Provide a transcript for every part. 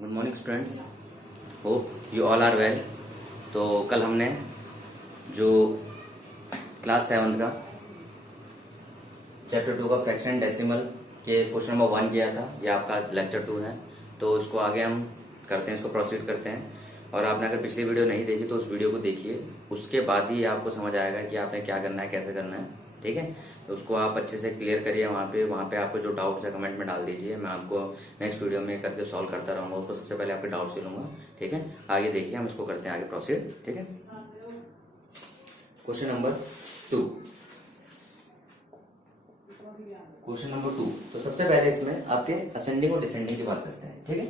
Good morning students, hope you all are well. तो कल हमने जो क्लास 7 का चैप्टर 2 का फ्रैक्शन डेसिमल के क्वेश्चन नंबर 1 किया था, यह आपका लेक्चर 2 है। तो इसको आगे हम करते हैं, इसको प्रोसीड करते हैं। और आपने अगर पिछली वीडियो नहीं देखी तो उस वीडियो को देखिए, उसके बाद ही आपको समझ आएगा कि आपने क्या करना है, कैसे करना है। ठीक है, तो उसको आप अच्छे से क्लियर करिए। वहाँ पे आपको जो डाउट्स है कमेंट में डाल दीजिए, मैं आपको नेक्स्ट वीडियो में करके सॉल्व करता रहूंगा। उसको सबसे पहले आपके डाउट्स ही लूंगा। ठीक है, आगे देखिए, हम इसको करते हैं आगे प्रोसीड। ठीक है, क्वेश्चन नंबर 2। क्वेश्चन नंबर 2, तो सबसे पहले इसमें आपके असेंडिंग और डिसेंडिंग की बात करते हैं। ठीक है,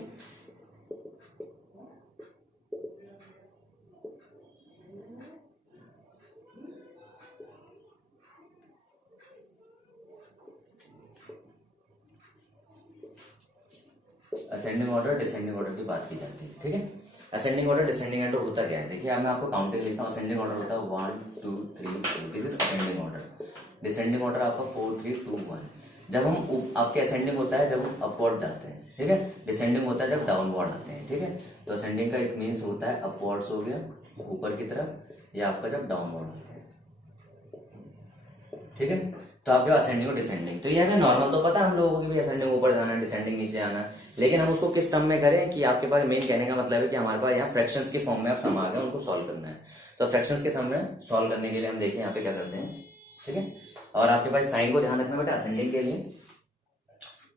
असेंडिंग ऑर्डर डिसेंडिंग ऑर्डर की बात की जाती है। ठीक है, असेंडिंग ऑर्डर डिसेंडिंग ऑर्डर होता क्या है, देखिए अब मैं आपको काउंटिंग लिखता हूँ। असेंडिंग ऑर्डर होता है 1 2 3 4, this is ascending order. Descending order आपका 4 3 2 1। जब हम आपके असेंडिंग होता है जब हम अपवर्ड जाते हैं, ठीक है। डिसेंडिंग होता है जब डाउनवर्ड आते हैं, ठीक है। तो असेंडिंग का इट मीन्स होता है अपवर्ड्स हो गया ऊपर की तरफ, या आपका जब डाउनवर्ड होता है। ठीक है, तो आपके पास असेंडिंग और डिसेंडिंग, तो ये हमें नॉर्मल तो पता है हम लोगों को कि भी असेंडिंग ऊपर जाना है, डिसेंडिंग नीचे आना है। लेकिन हम उसको किस टर्म में करें कि आपके पास मेन कहने का मतलब है कि हमारे पास यहाँ फ्रैक्शंस के फॉर्म में आप समा गए, उनको सॉल्व करना है। तो फ्रैक्शंस के सामने सॉल्व करने के लिए हम देखें यहाँ पे क्या करते हैं। ठीक है, और आपके पास साइन को ध्यान रखना बेटा। असेंडिंग के लिए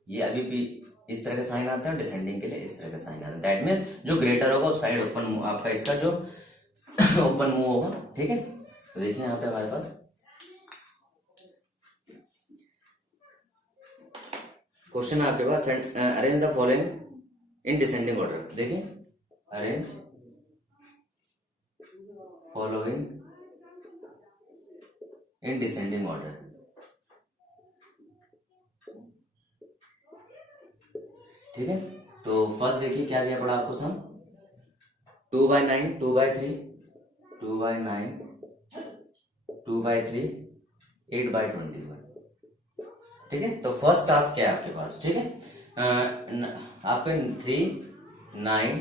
ये अभी भी इस तरह का साइन आता है, डिसेंडिंग के लिए इस तरह का साइन आता है। दैट मीन्स जो ग्रेटर होगा उस साइड ओपन आपका इसका जो ओपन मूव होगा। ठीक है, तो देखिए यहाँ पे हमारे पास क्वेश्चन है आपके पास, arrange the following in descending order. देखिए, arrange following in descending order. ठीक है, तो फर्स्ट देखिए क्या दिया पड़ा आपको सम 2/9 2/3 2/9 2/3 8/21। ठीक है, तो फर्स्ट टास्क क्या है आपके पास। ठीक है, आपके 3 9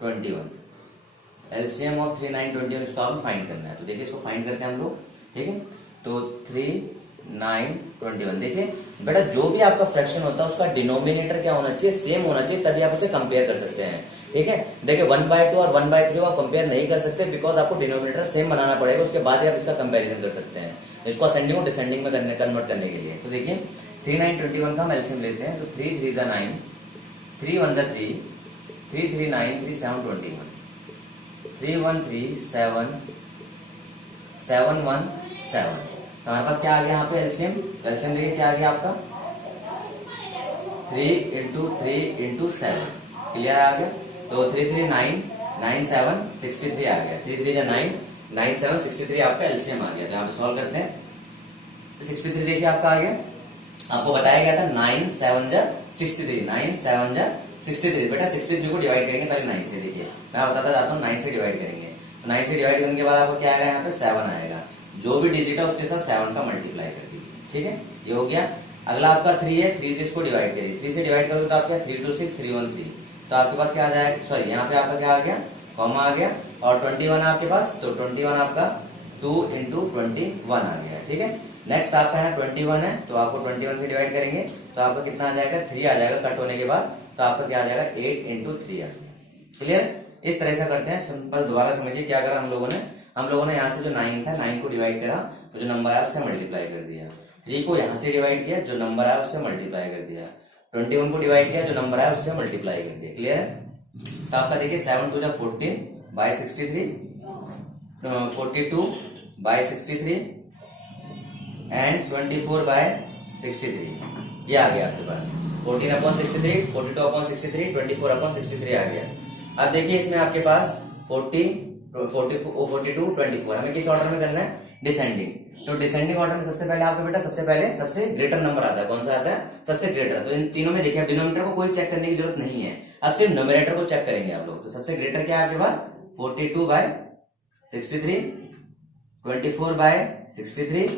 21 एलसीएम ऑफ 3 9 21 इसको आपको फाइंड करना है। तो देखिए इसको फाइंड करते हैं हम लोग। ठीक है, तो 3 9 21। देखिए बेटा, जो भी आपका फ्रैक्शन होता है उसका डिनोमिनेटर क्या होना चाहिए, सेम होना चाहिए, तभी आप उसे कंपेयर कर सकते हैं। ठीक है, देखिए 1/2 और 1/3 को आप कंपेयर नहीं कर सकते, बिकॉज आपको डिनोमिनेटर सेम बनाना पड़ेगा, उसके बाद ही आप इसका कंपेरिजन कर सकते हैं, इसको असेंडिंग और डिसेंडिंग में कन्वर्ट करने के लिए। तो देखिए 3 9 21 का हम एलसीएम लेते हैं। तो 3 3 9 3 1 3 3 3 9 3 7 21 3 1 3 7 7 1 7। तो हमारे पास क्या आ गया यहाँ पे एलसीएम। एलसीएम देखिए क्या आ गया आपका 3 इंटू 3 इंटू 7। क्लियर आ गया। तो 3 3 9 9 7 63 आ गया। 3 3 9 9 7 63 आपका एलसीएम आ गया। तो यहाँ पे सॉल्व करते हैं। 63 देखिए आपका आ गया। आपको बताया गया था 9 7 63 9 7 63। बेटा 63 को डिवाइड करेंगे पहले 9 से। देखिए मैं बताता जाता हूँ, 9 से डिवाइड करेंगे। तो 9 से डिवाइड करने के बाद आपको क्या आएगा, यहाँ पे 7 आएगा। जो भी डिजिट है उसके साथ 7 का मल्टीप्लाई कर दीजिए। ठीक है, ये हो गया। अगला आपका 3 है, 3 से इसको डिवाइड करिए। 3 से डिवाइड करोगे तो आपका 3 2 6 3 1 3। तो आपके पास क्या आ जाएगा, सॉरी यहाँ पे आपका क्या आ गया, कॉमा आ गया। और 21 है आपके पास, तो 21 आपका 2 इंटू 21 आ गया। ठीक है, नेक्स्ट आपका यहाँ 21 है, तो आपको 21 से डिवाइड करेंगे तो आपका कितना आ जाएगा, 3 आ जाएगा कट होने के बाद। तो आपका क्या आ जाएगा 8 इंटू 3 आ जाएगा। क्लियर, इस तरह से करते हैं। सिंपल दोबारा समझिए क्या करा हम लोगों ने यहाँ से जो 9 था 9 को डिवाइड करा, तो जो नंबर है उससे मल्टीप्लाई कर दिया। 3 को यहाँ से डिवाइड किया, जो नंबर है उससे मल्टीप्लाई कर दिया। 21 को डिवाइड किया, जो नंबर है उससे मल्टीप्लाई कर दिया। क्लियर है। तो आपका देखिए 7 2 14 बाई 63 42 बाई 63 एंड 24 बाय 63। ये आ गया आपके पास 14/63 42/63 24/63 आ गया। अब देखिए इसमें आपके पास 40 42 24 हमें किस ऑर्डर में करना है, डिसेंडिंग। तो डिसेंडिंग ऑर्डर में सबसे पहले आपके बेटा सबसे ग्रेटर नंबर आता है। कौन सा आता है, सबसे ग्रेटर। तो इन तीनों में देखिए डिनोमिनेटर को कोई चेक करने की जरूरत नहीं है, अब सिर्फ न्यूमरेटर को चेक करेंगे आप लोग। तो सबसे ग्रेटर क्या है आपके पास 42/63 24/63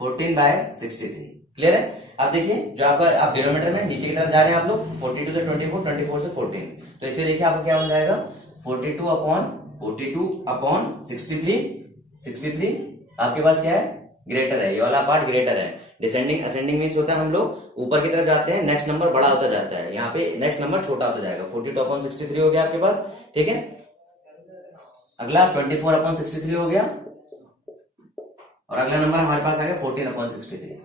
14/63। क्लियर है? आप देखिए जो आपका आप डिनोमिनेटर में नीचे की तरफ जा रहे हैं आप लोग, 42 से 24, 24 से 14, तो इसे देखिए आपको क्या हो जाएगा 42/63 आपके पास क्या है ग्रेटर है, ये वाला पार्ट ग्रेटर है। डिसेंडिंग असेंडिंग मीन्स होता है हम लोग ऊपर की तरफ जाते हैं, नेक्स्ट नंबर बड़ा होता जाता है, यहाँ पे नेक्स्ट नंबर छोटा होता जाएगा। 42/63 हो गया आपके पास, ठीक है। अगला 24/63 हो गया, और अगला नंबर हमारे पास आ गया 14/63।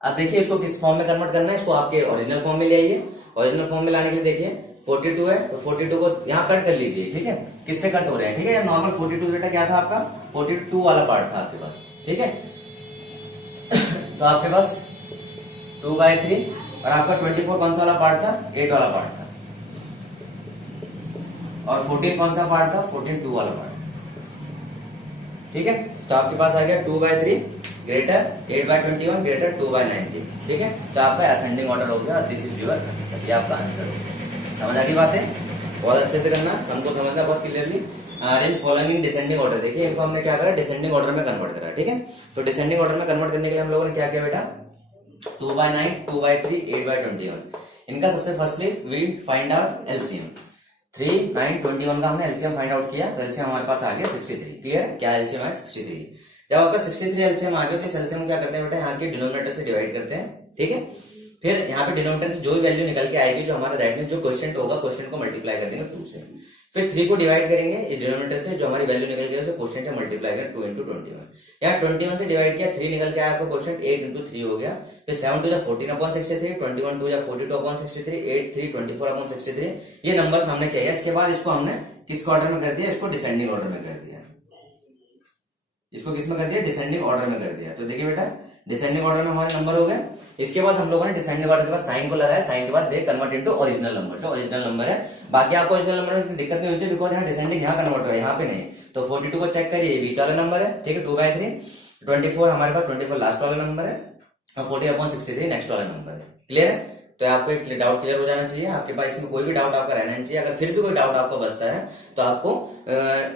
अब देखिए इसको किस फॉर्म में कन्वर्ट करना है, इसको आपके ओरिजिनल फॉर्म में ले आइए। ओरिजिनल फॉर्म में लाने के लिए देखिए 42 है तो 42 को यहाँ कट कर लीजिए, ठीक है। किससे कट हो रहे हैं, ठीक है। नॉर्मल 42 बेटा क्या था आपका 42 वाला पार्ट था आपके पास, ठीक है। तो आपके पास 2/3 और आपका 24 कौन सा वाला पार्ट था 8 वाला पार्ट था, और 14 कौन सा पार्ट था 14 2 वाला पार्ट, ठीक है। तो आपके पास आ गया 2/3 ग्रेटर 8/21 ग्रेटर 2/90, ठीक है। तो आपका असेंडिंग ऑर्डर हो गया और दिस इज योर आंसर, ये आपका आंसर हो गया। समझ आ गई बातें, बहुत अच्छे से करना, सम को समझना बहुत clearly. Arrange following in descending order, देखिए इनको हमने क्या करा डिसेंडिंग ऑर्डर में कन्वर्ट करा, ठीक है। तो डिसेंडिंग ऑर्डर में कन्वर्ट करने के लिए हम लोगों ने क्या किया बेटा 2/9 2/3 8/21, इनका सबसे firstly we find out LCM. 3 9 21 का हमने एलसीएम फाइंड आउट किया, तो एलसीएम हमारे पास आ गया 63, क्लियर। क्या एलसीएम है 63। जब आपका 63 एलसीएम आ गया तो इस एलसीएम क्या करते हैं बेटा यहाँ के डिनोमिनेटर से डिवाइड करते हैं, ठीक है। फिर यहाँ पे डिनोमिनेटर से जो भी वैल्यू निकल के आएगी, जो हमारा दैट मीन जो क्वेश्चन होगा, क्वेश्चन को मल्टीप्लाई कर देंगे 2 से। फिर 3 को डिवाइड करेंगे इस डिनोमिनेटर से, जो हमारी वैल्यू निकल गई उसे क्वेश्चन से मल्टीप्लाई करें 2 into 21। यहाँ 21 से डिवाइड किया 3 निकल के आया आपको क्वेश्चन 8 into 3 हो गया। फिर 7 2 14/63, 21 2 42/63, 8 3 24/63, ये नंबर हमने किया गया। इसके बाद इसको हमने किस ऑर्डर में कर दिया, इसको डिसेंडिंग ऑर्डर में कर दिया। इसको किस में कर दिया डिसेंडिंग ऑर्डर में कर दिया। तो देखिए बेटा डिसेंडिंग ऑर्डर में हमारे नंबर हो गए। इसके बाद हम लोगों ने डिसेंडिंग ऑर्डर के बाद साइन को लगाया, साइन के बाद they convert into original number, जो ओरिजिनल नंबर है। बाकी आपको ओरिजिनल नंबर में दिक्कत नहीं होनी चाहिए, बिकॉज यहाँ डिसेंडिंग यहाँ कन्वर्ट हुआ है, यहाँ पे नहीं। तो 42 को चेक करिए, बीच वाला नंबर है, ठीक है 2/3। 24 हमारे पास 24 लास्ट वाला नंबर है, और 40/63 नेक्स्ट वाला नंबर है, क्लियर है। तो आपको एक डाउट क्लियर हो जाना चाहिए, आपके पास इसमें कोई भी डाउट आपका रहना नहीं चाहिए। अगर फिर भी कोई डाउट आपको बचता है तो आपको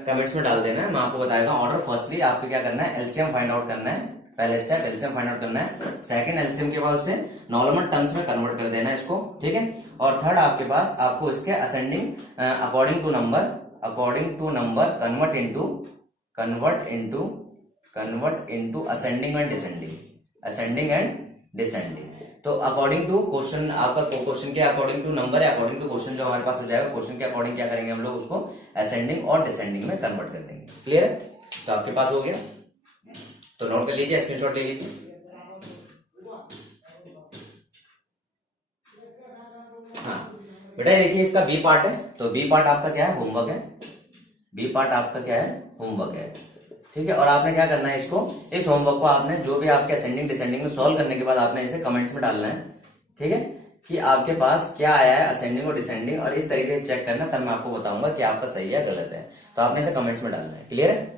कमेंट्स में डाल देना है, मैं आपको बताएगा ऑर्डर। फर्स्टली आपको क्या करना है एलसीएम फाइंड आउट करना है, पहले स्टेप एलसीएम फाइंड आउट करना है। सेकंड एलसीएम के बाद उसे नॉर्मल टर्म्स में कन्वर्ट कर देना है इसको, ठीक है। और थर्ड आपके पास आपको इसके ascending according to number convert into ascending and descending. तो अकॉर्डिंग टू क्वेश्चन, आपका क्वेश्चन के अकॉर्डिंग टू नंबर है, अकॉर्डिंग टू क्वेश्चन जो हमारे पास हो जाएगा, क्वेश्चन के अकॉर्डिंग क्या करेंगे हम लोग उसको असेंडिंग और डिसेंडिंग में कन्वर्ट कर देंगे, क्लियर है। तो आपके पास हो गया, तो नोट कर लीजिए, स्क्रीनशॉट ले लीजिए। हाँ बेटा देखिए इसका बी पार्ट है, तो बी पार्ट आपका क्या है होमवर्क है, बी पार्ट आपका क्या है होमवर्क है, ठीक है। और आपने क्या करना है इसको, इस होमवर्क को आपने जो भी आपके असेंडिंग डिसेंडिंग में सॉल्व करने के बाद आपने इसे कमेंट्स में डालना है, ठीक है, कि आपके पास क्या आया है असेंडिंग और डिसेंडिंग, और इस तरीके से चेक करना, तब मैं आपको बताऊंगा कि आपका सही है गलत है। तो आपने इसे कमेंट्स में डालना है, क्लियर है।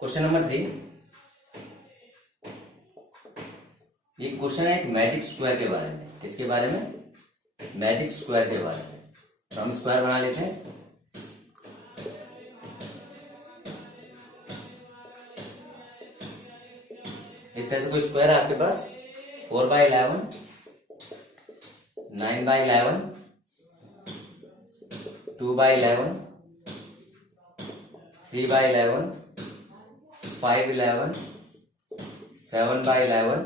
क्वेश्चन नंबर 3, ये क्वेश्चन है एक मैजिक स्क्वायर के बारे में। किसके बारे में, मैजिक स्क्वायर के बारे में। तो हम स्क्वायर बना लेते हैं। इस तरह से कोई स्क्वायर है आपके पास 4/11 9/11 2/11 3/11 5/11 7/11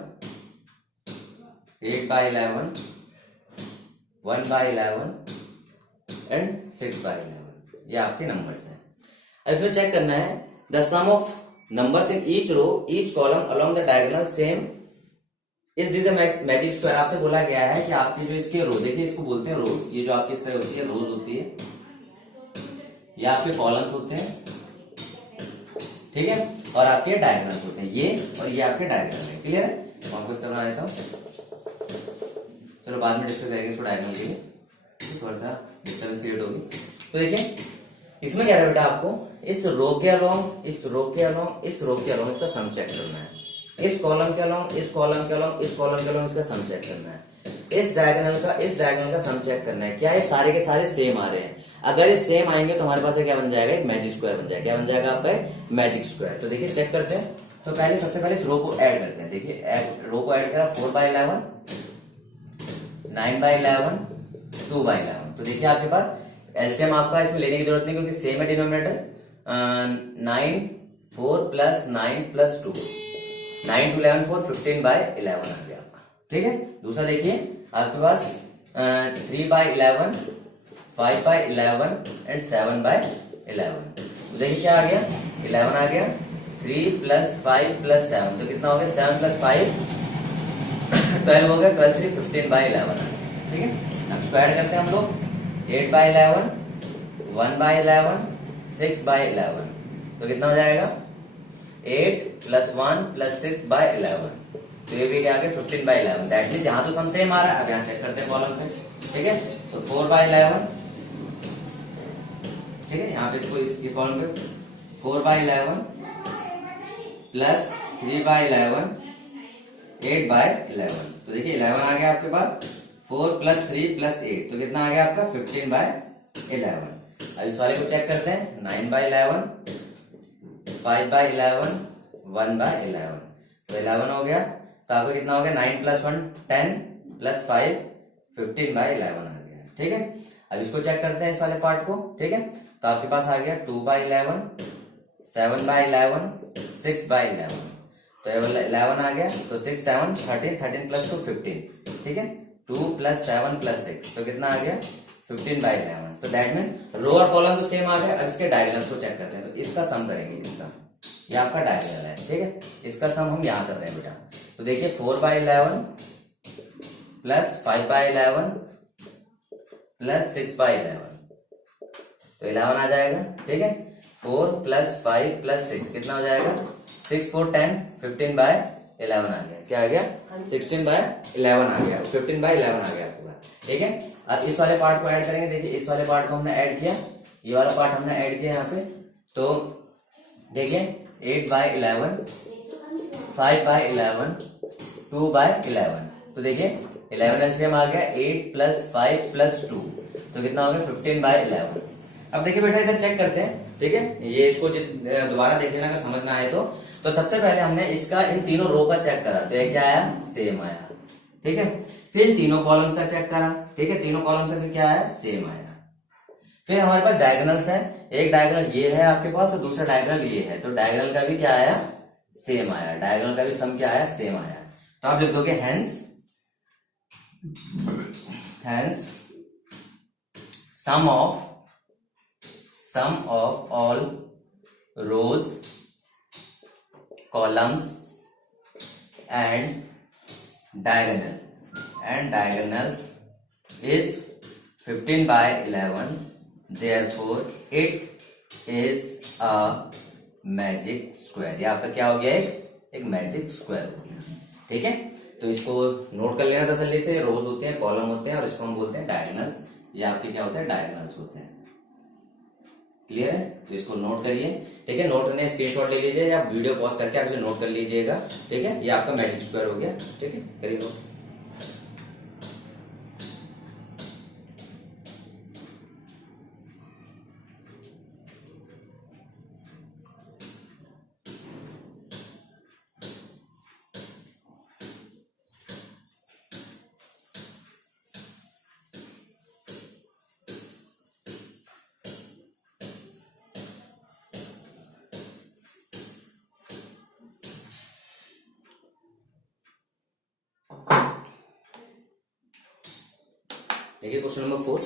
8/11 1/11 एंड 6/11, ये आपके नंबर्स हैं। अब इसमें चेक करना है the sum of numbers in each row each column along the diagonal same is this magic square. आपसे बोला गया है कि आपकी जो इसके रो, देखिए इसको बोलते हैं रोज, ये जो आपकी इस तरह होती है रोज होती है, ये आपके कॉलम्स होते हैं, ठीक है, और आपके डायगोनल्स होते हैं, ये और ये आपके डायगोनल है, क्लियर है। तो आपको इस तरह बना देता हूं, चलो बाद में डिस्कस करेंगे इसको डायगोनल के लिए, थोड़ा सा डिस्टर्बेंस क्रिएट होगी। तो देखिए इसमें क्या है बेटा, आपको इस रो के अलोंग, इस रो के अलोंग, इस रो के अलोंग इसका सम चेक करना है। इस कॉलम के अलोंग, इस कॉलम के अलोंग, इस कॉलम के अलोंग इसका सम चेक करना है। इस डायगोनल का सम चेक करना है। क्या ये सारे के सारे सेम आ रहे हैं? अगर ये सेम आएंगे तो हमारे पास क्या बन जाएगा, एक मैजिक स्क्वायर बन जाएगा। क्या बन जाएगा आपका मैजिक स्क्वायर। तो देखिए चेक करते हैं। तो पहले सबसे पहले इस रो को ऐड करते हैं। देखिए रो को ऐड करा, 4/11, 9/11, 2/11। तो देखिए आपके पास एलसीएम आपका इसमें लेने की जरूरत नहीं क्योंकि सेम है डिनोमिनेटर। 9 4 प्लस 9 प्लस 2, 9 2 11 4, 15/11 आ गया आपका। ठीक है। दूसरा देखिए आपके पास 3/11, 5/11 एंड 7/11। तो देखिए क्या आ गया, 11 आ गया। 3 प्लस 5 प्लस 7, तो कितना हो गया, 7 प्लस 5 12 हो गया। 12 3 15/11 आ गया। ठीक है। अब स्क्वायर करते हैं हम लोग। 8/11, 1/11, 6/11। तो कितना हो जाएगा, 8 प्लस 1 प्लस 6/11। तो ये भी क्या आ गया, 15/11। दैट मीन जहां तो सम सेम आ रहा है। अब यहाँ चेक करते हैं कॉलम पे। ठीक है। तो 4/11, ठीक है, यहाँ पे इसको इस कॉलम पे 4/11 प्लस 3/11, 8/11। तो देखिए 11 आ गया आपके पास। 4 प्लस 3 प्लस 8, तो कितना आ गया आपका, 15/11। अब इस वाले को चेक करते हैं। 9/11, 5/11, 1/11। तो 11 हो गया। तो आपका कितना हो गया, 9 प्लस 1 10 प्लस 5 15/11 आ गया। ठीक है। अब इसको चेक करते हैं इस वाले पार्ट को। ठीक है। तो आपके पास आ गया 2/11, 7/11, 6/11। तो 11 आ गया। तो 6 7 13, 13 प्लस 2 15। ठीक है। 2 प्लस 7 प्लस 6, तो कितना आ गया, 15/11। तो दैट मीन रो और कॉलम तो सेम आ गए। अब इसके डायगोनल्स को चेक करते हैं। तो इसका सम करेंगे। इसका, ये आपका डायगोनल है। ठीक है। इसका सम हम यहां कर रहे हैं बेटा। तो देखिए 4/11 प्लस 5/11 प्लस 6/11। तो 11 आ जाएगा। ठीक है। 4 प्लस 5 प्लस 6 कितना हो जाएगा, 6 4 10, 15/11 आ गया। क्या आ गया, 16/11 आ गया। 15/11 आ गया आपका। ठीक है। अब इस वाले पार्ट को ऐड करेंगे। देखिए इस वाले पार्ट को हमने ऐड किया, ये वाला पार्ट हमने ऐड किया यहाँ पे। तो देखिए 8/11, 5/11, 2/11। तो देखिए 11 एलसीएम आ गया। 8 प्लस 5 प्लस 2, तो कितना हो गया, 15/11। अब देखिए बेटा इधर चेक करते हैं। ठीक है। ये इसको दोबारा देख लेना अगर समझ ना आए तो सबसे पहले हमने इसका इन तीनों रो का चेक करा। तो ये क्या आया, सेम आया। ठीक है। फिर तीनों कॉलम्स का चेक करा। ठीक है। तीनों कॉलम्स का क्या आया, सेम आया। फिर हमारे पास डायगोनल्स है। एक डायगोनल ये है आपके पास और दूसरा डायगोनल ये है। तो डायगोनल का भी क्या आया, सेम आया। डायगोनल का भी सम क्या आया, सेम आया। तो आप लिख दोगे hence sum of all rows, columns and diagonals is 15/11, therefore it is a magic square. ये आपका क्या हो गया, एक मैजिक स्क्वायर हो गया। ठीक है। तो इसको नोट कर लेना तसल्ली से। रोज होते हैं, कॉलम होते हैं और इसको हम बोलते हैं डायगोनल्स। ये आपके क्या होते हैं, डायगोनल्स होते हैं। क्लियर है। तो इसको नोट करिए। ठीक है। नोट करने स्क्रीनशॉट ले लीजिए या वीडियो पॉज करके आप इसे नोट कर लीजिएगा। ठीक है। ये आपका मैजिक स्क्वायर हो गया। ठीक है। करिए नोट। देखिए क्वेश्चन नंबर 4।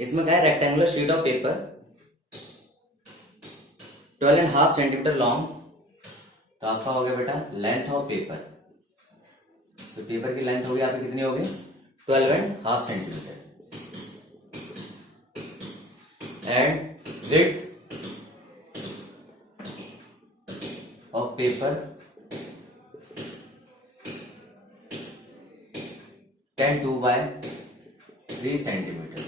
इसमें क्या है, rectangular sheet of paper 12.5 centimetre long. तो आपका हो गया बेटा लेंथ ऑफ पेपर। तो पेपर की लेंथ होगी आपकी कितनी होगी, 12.5 centimetre. And width of paper 10 2/11। 3 centimetre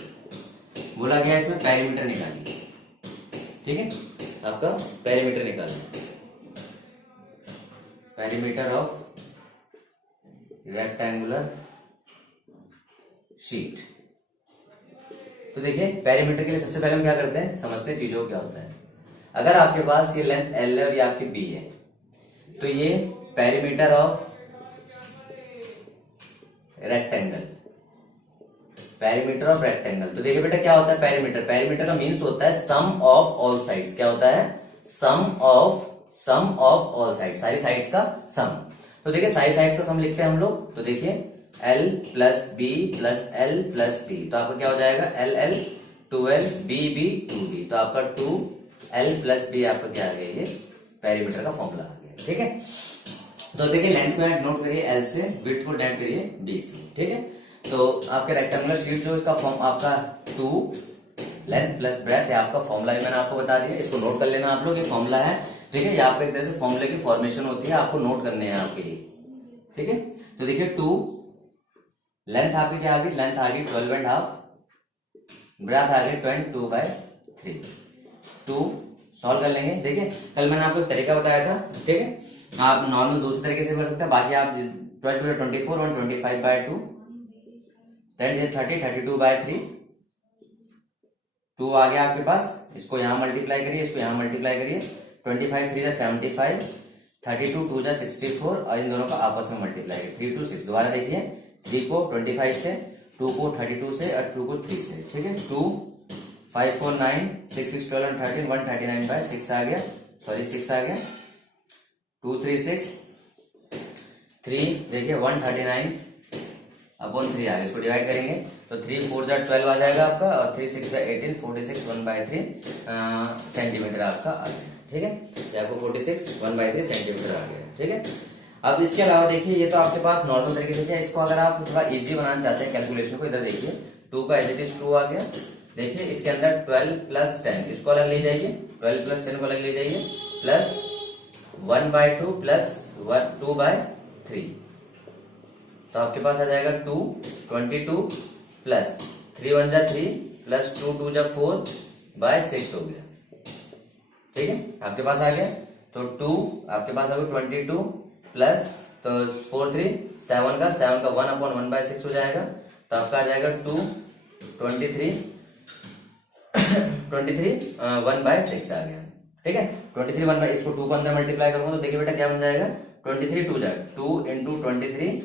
बोला गया, इसमें पेरीमीटर निकालिए। ठीक है, आपका पेरीमीटर निकालिए, पेरीमीटर ऑफ रेक्टेंगुलर शीट। तो देखिए पेरीमीटर के लिए सबसे पहले हम क्या करते हैं, समझते हैं चीजों को क्या होता है। अगर आपके पास ये लेंथ L है और ये आपकी B है, तो ये perimeter of rectangle, perimeter of rectangle. तो देखिए बेटा क्या होता है पेरीमीटर, पेरीमीटर का मीन्स होता है सम ऑफ ऑल साइड्स। क्या होता है, सम ऑफ ऑल साइड्स, सारी साइड्स का सम। तो देखिए सारी साइड्स का सम लिखते हैं हम लोग, तो देखिए L plus B plus L plus B, तो आपका क्या हो जाएगा LL 2L BB 2B, तो आपका 2L प्लस बी आपका क्या आ गया, ये पेरीमीटर का फॉर्मूला आ गया। ठीक है, तो देखिए लेंथ को नोट करिए L से, विड्थ को डेंट करिए B से। ठीक है, तो आपके रेक्टेंगुलर शीट जो इसका फॉर्म आपका 2 लेंथ प्लस ब्रेथ है, आपका फॉर्मूला भी मैंने आपको बता दिया, इसको नोट कर लेना आप लोग, ये फॉर्मूला है। ठीक है, ये आपका एक तरह से फॉर्मूले की फॉर्मेशन होती है, आपको नोट करने हैं आपके लिए। ठीक है, तो देखिए 2 लेंथ आपकी क्या आ गई, लेंथ आ गई 12.5, ब्रेथ आ गई 22/3। 2 सॉल्व कर लेंगे। देखिए कल मैंने आपको एक तरीका बताया था, ठीक है, आप नॉर्मल दूसरे तरीके से कर सकते हैं, बाकी आप 12 to 24 और 25/2, 30 32/3, 2 आ गया आपके पास, इसको यहां मल्टीप्लाई करिए, इसको यहां मल्टीप्लाई करिए, 25 3 75, 32 2 64, और इन दोनों का आपस में मल्टीप्लाई करिए, 3 to 6। दोबारा देखिए 3 को 25 से, 2 को 32 से और 2 को 3 से। ठीक है, 2 5 4 9 6 6 12 and 13 139/6 आ गया, सॉरी 6 आ गया, 2 3 6 3, देखिए 139/3 आ गया, इसको डिवाइड करेंगे तो 3 4 12 आ जाएगा आपका, और 3 6 18, 46 1/3 सेंटीमीटर आपका आ गया। ठीक है, ये आपको 46 1/3 सेंटीमीटर आ गया। ठीक है, अब इसके अलावा देखिए ये तो आपके पास नॉर्मल तरीके से किया, इसको अगर आप थोड़ा इजी बनाना चाहते हैं कैलकुलेशन को, इधर देखिए 2 का एज इट इज 2 आ गया। देखिए इसके अंदर 12 प्लस 10 इसको अलग ले जाइए, 12 प्लस 10 को अलग ले जाइए, प्लस 1/2 प्लस 2/3, तो आपके पास आ जाएगा 2 22 प्लस 3 1 जा 3 प्लस 2 2 जा 4/6 हो गया। ठीक है, आपके पास आ गया, तो 2 आपके पास आ गया 22 प्लस, तो 4 3 7 का 1/1/6 हो जाएगा, तो आपका आ जाएगा 2 23 1/6 आ गया। ठीक है, 23 1 इसको 2 को अंदर मल्टीप्लाई करूंगा तो देखिए बेटा क्या बन जाएगा, 23 2 जा 2 into 23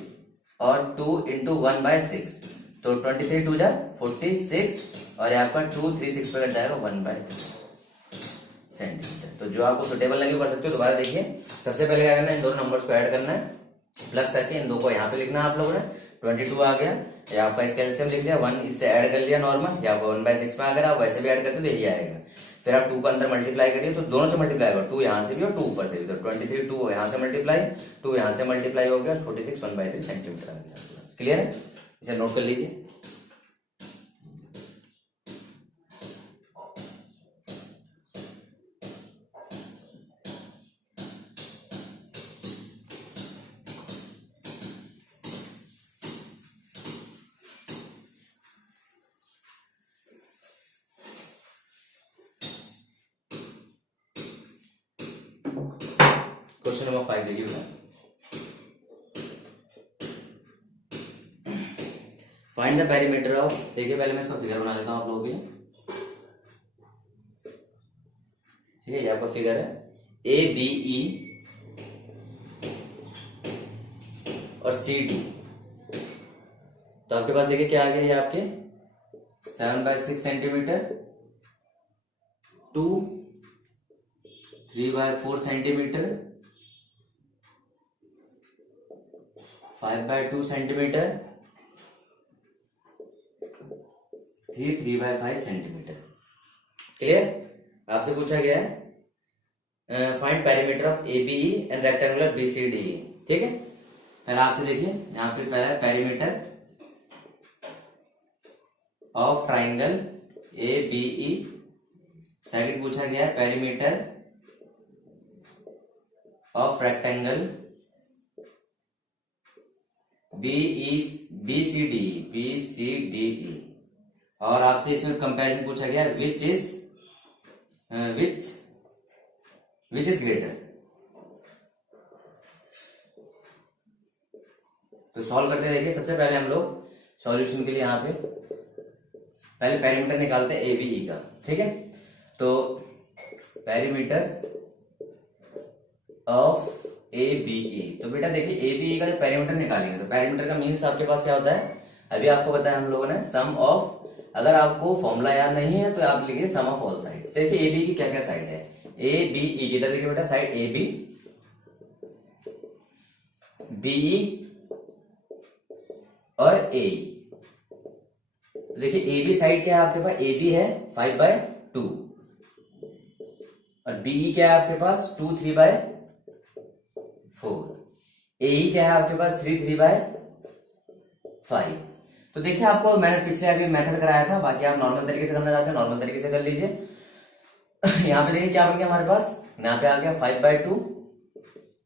और 2 into 1/6, तो 23 2 जा 46, और आपका 2 3 6 पे कट जाएगा 1/3 सेंटीमीटर। तो जो आपको सुटेबल लगे कर सकते हो। दोबारा देखिए, सबसे पहले क्या करना है, इन दोनों नंबर्स को ऐड करना है, प्लस करके इन दो को यहाँ पे लिखना है आप लोगों ने। 22 आ गया, या आपका इसका एलसीएम लिख लिया, 1 इससे ऐड कर लिया नॉर्मल, या आपको 1/6 में अगर आप वैसे भी ऐड करते तो यही आएगा। फिर आप 2 का अंदर मल्टीप्लाई करिए, तो दोनों से मल्टीप्लाई होगा, 2 यहाँ से भी और 2 ऊपर से भी, तो 23 2 यहाँ से मल्टीप्लाई, 2 यहाँ से मल्टीप्लाई हो गया, 46 1/3 सेंटीमीटर आ गया। क्लियर है, इसे नोट कर लीजिए। क्वेश्चन नंबर 5 देखिए बेटा, फाइंड द पेरीमीटर ऑफ, देखिए पहले मैं इसका फिगर बना लेता हूं आप लोगों के लिए। ठीक है, ये आपका फिगर है ABE और CD, तो आपके पास देखिए क्या आ गया, ये आपके 7/6 centimetre, 2 3/4 centimetre, 5/2 centimetre, 3 3/5 centimetre. Clear, आपसे पूछा गया है find perimeter of ABE and rectangular BCDE। ठीक है, पहले आपसे देखिए यहाँ पे पहला perimeter of triangle ABE, second पूछा गया है पेरीमीटर ऑफ रेक्टेंगल BCDE। और आपसे इसमें कंपैरिजन पूछा गया विच इज ग्रेटर। तो सॉल्व करते हैं। देखिए सबसे पहले हम लोग सॉल्यूशन के लिए यहाँ पे पहले पेरीमीटर निकालते हैं एबीई का, ठीक है। तो पेरीमीटर ऑफ एबीई, तो बेटा देखिए एबीई का जो पेरीमीटर निकालेंगे तो पेरीमीटर का मीन्स आपके पास क्या होता है, अभी आपको बताया हम लोगों ने, सम ऑफ, अगर आपको फॉर्मूला याद नहीं है तो आप लिखिए सम ऑफ ऑल साइड। देखिए एबी की क्या क्या साइड है, ए बी ई की, देखिए बेटा साइड ए बी, बीई और ए। देखिए ए बी साइड क्या है आपके पास, ए बी है 5/2 और बीई क्या है आपके पास 2 3/4, ए क्या है आपके पास 3 3/5। तो देखिए आपको मैंने पिछले अभी मेथड कराया था, बाकी आप नॉर्मल तरीके से करना चाहते हैं नॉर्मल तरीके से कर लीजिए। यहाँ पे देखिए क्या बन गया हमारे पास, यहाँ पे आ गया 5/2,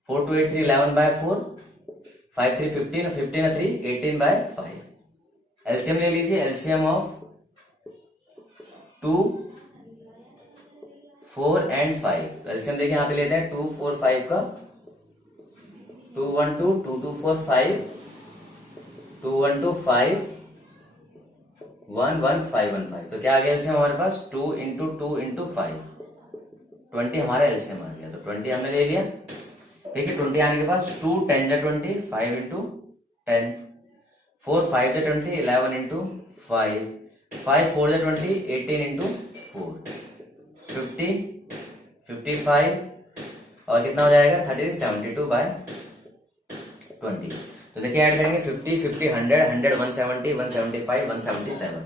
4 2 8 3 11/4, 5 3 15 15 3 18/5। एलसीएम ले लीजिए, एलसीएम ऑफ 2 4 एंड 5। एलसीएम देखिए यहाँ पे लेते हैं 2 4 5 का, 2 1 2 2 2 4 5, 2 1 2 5 1 1 5 1 5। तो क्या आ गया एलसीएम हमारे पास 2 इंटू 2 इंटू 5, 20 हमारा एलसीएम आ गया। तो 20 हमने ले लिया। देखिए 20 आने के बाद 2 10 जा 20, 5 इंटू 10, 4 5 जा 20, 11 इंटू 5, 5 4 जा 20, 18 इंटू 4, 50 55 और कितना हो जाएगा 30 72/20। तो देखिए ऐड करेंगे 50 50 100 100 170 175 177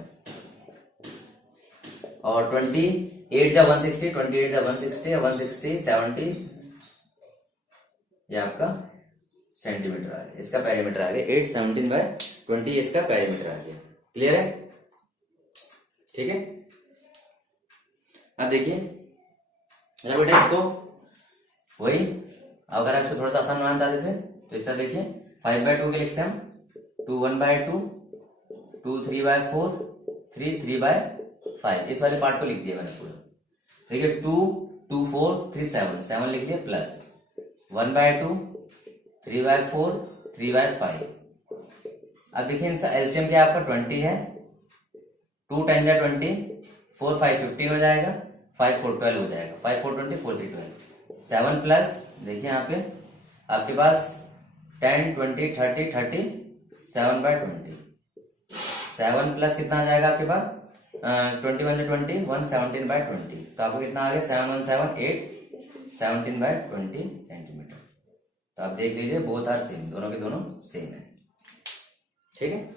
और 28 जा 160, 28 जा 160 160 70, ये आपका सेंटीमीटर आ गया, इसका पेरीमीटर आ गया 817/20, इसका पेरीमीटर आ गया। क्लियर है, ठीक है। अब देखिए अगर बेटा इसको वही, अगर आप इसको थोड़ा सा आसान बनाना चाहते थे तो इस तरह देखिए 5/2 के लिखते हैं 2 1/2, 2 3/4, 3 3/5। इस वाले पार्ट को लिख दिया मैंने पूरा। देखिए 2 2 4 3 7 7 लिख दिया प्लस 1/2, 3/4, 3/5। अब देखिए इनका एलसीएम क्या आपका 20 है, 2 10 जा 20, 4 5 15 हो जाएगा, 5 4 12 हो जाएगा, 5 4 20 4 3 12, 7 प्लस देखिए यहाँ पे आपके पास 10 20 30 30 7/20, 7 प्लस कितना आ जाएगा आपके पास 21 20 117/20। तो आपको कितना आ गया 7 1 7 8 17/20 सेंटीमीटर। तो आप देख लीजिए बोथ आर सेम, दोनों के दोनों सेम है, ठीक है।